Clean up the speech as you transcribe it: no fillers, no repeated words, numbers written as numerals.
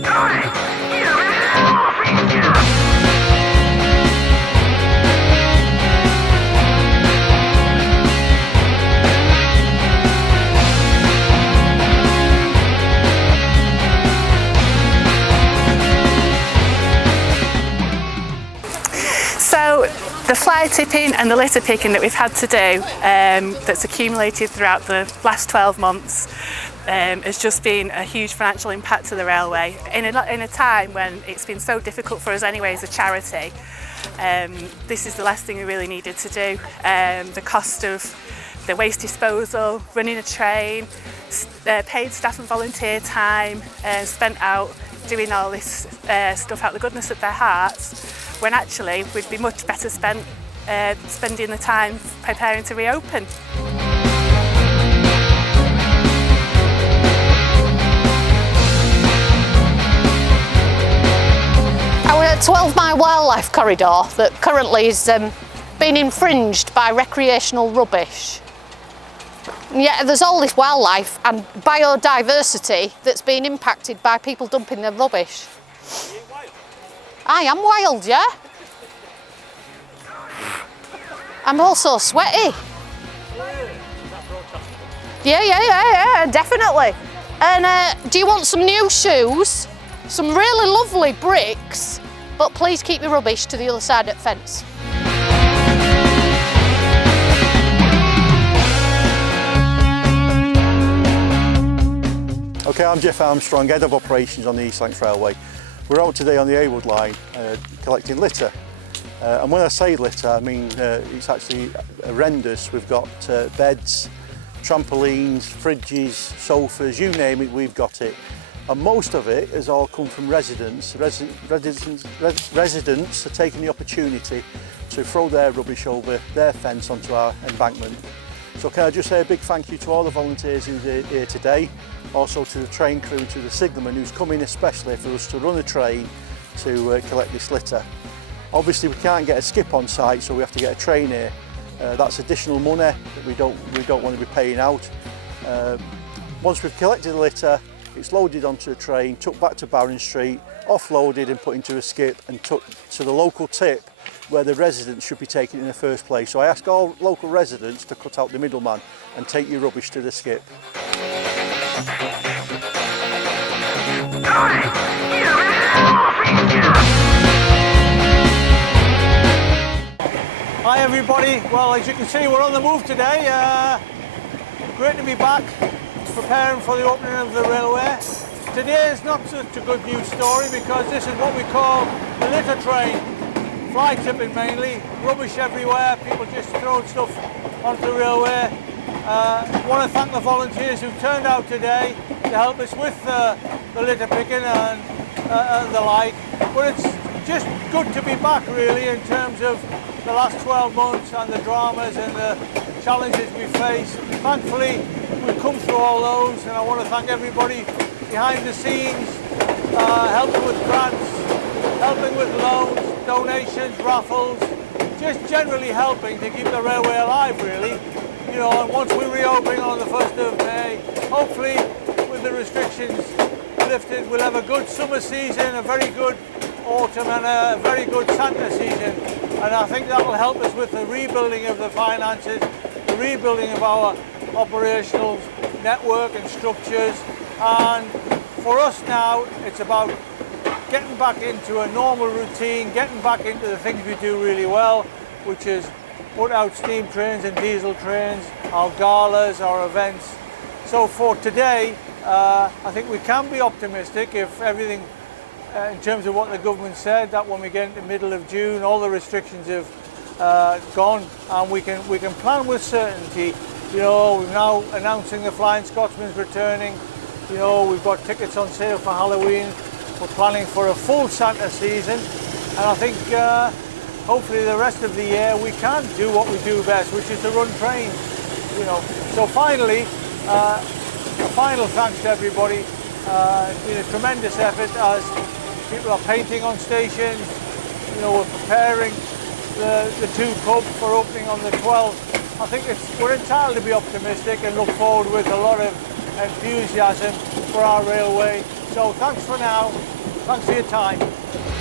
So the fly tipping and the litter picking that we've had to do that's accumulated throughout the last 12 months has just been a huge financial impact to the railway in a time when it's been so difficult for us anyway as a charity. This is the last thing we really needed to do. The cost of the waste disposal, running a train, paid staff and volunteer time spent out doing all this stuff out of the goodness of their hearts, when actually we'd be much better spent spending the time preparing to reopen. Our 12-mile wildlife corridor that currently is being infringed by recreational rubbish. And yet there's all this wildlife and biodiversity that's being impacted by people dumping their rubbish. I am wild, yeah? I'm also sweaty. Yeah, definitely. And do you want some new shoes? Some really lovely bricks, but please keep your rubbish to the other side of the fence. Okay, I'm Jeff Armstrong, Head of Operations on the East Lancs Railway. We're out today on the Heywood line collecting litter. And when I say litter, I mean it's actually horrendous. We've got beds, trampolines, fridges, sofas, you name it, we've got it. And most of it has all come from residents. Residents are taking the opportunity to throw their rubbish over their fence onto our embankment. So can I just say a big thank you to all the volunteers who are here today, also to the train crew, to the signalman who's come in especially for us to run a train to collect this litter. Obviously we can't get a skip on site, so we have to get a train here. That's additional money that we don't want to be paying out. Once we've collected the litter, it's loaded onto a train, took back to Barron Street, offloaded and put into a skip and took to the local tip where the residents should be taking it in the first place. So I ask all local residents to cut out the middleman and take your rubbish to the skip. Hi everybody, well as you can see we're on the move today. Great to be back preparing for the opening of the railway. Today is not such a good news story because this is what we call the litter train. Fly tipping mainly, rubbish everywhere, people just throwing stuff onto the railway. I want to thank the volunteers who turned out today to help us with the litter picking and the like. But it's just good to be back really in terms of the last 12 months and the dramas and the challenges we face. Thankfully we've come through all those, and I want to thank everybody behind the scenes, helping with grants, helping with loans, donations, raffles, just generally helping to keep the railway alive really. You know, and once we reopen on the 1st of May, hopefully with the restrictions lifted, we'll have a good summer season, a very good autumn and a very good Santa season. And I think that will help us with the rebuilding of the finances, the rebuilding of our operational network and structures. And for us now, it's about getting back into a normal routine, getting back into the things we do really well, which is put out steam trains and diesel trains, our galas, our events. So for today, I think we can be optimistic if everything, in terms of what the government said, that when we get into the middle of June, all the restrictions have gone and we can plan with certainty. You know, we're now announcing the Flying Scotsman's returning. You know, we've got tickets on sale for Halloween. We're planning for a full Santa season, and I think hopefully the rest of the year we can do what we do best, which is to run trains. You know, so finally, a final thanks to everybody. It's been a tremendous effort as people are painting on stations. You know, we're preparing the two pubs for opening on the 12th. I think we're entitled to be optimistic and look forward with a lot of enthusiasm for our railway. So thanks for now, thanks for your time.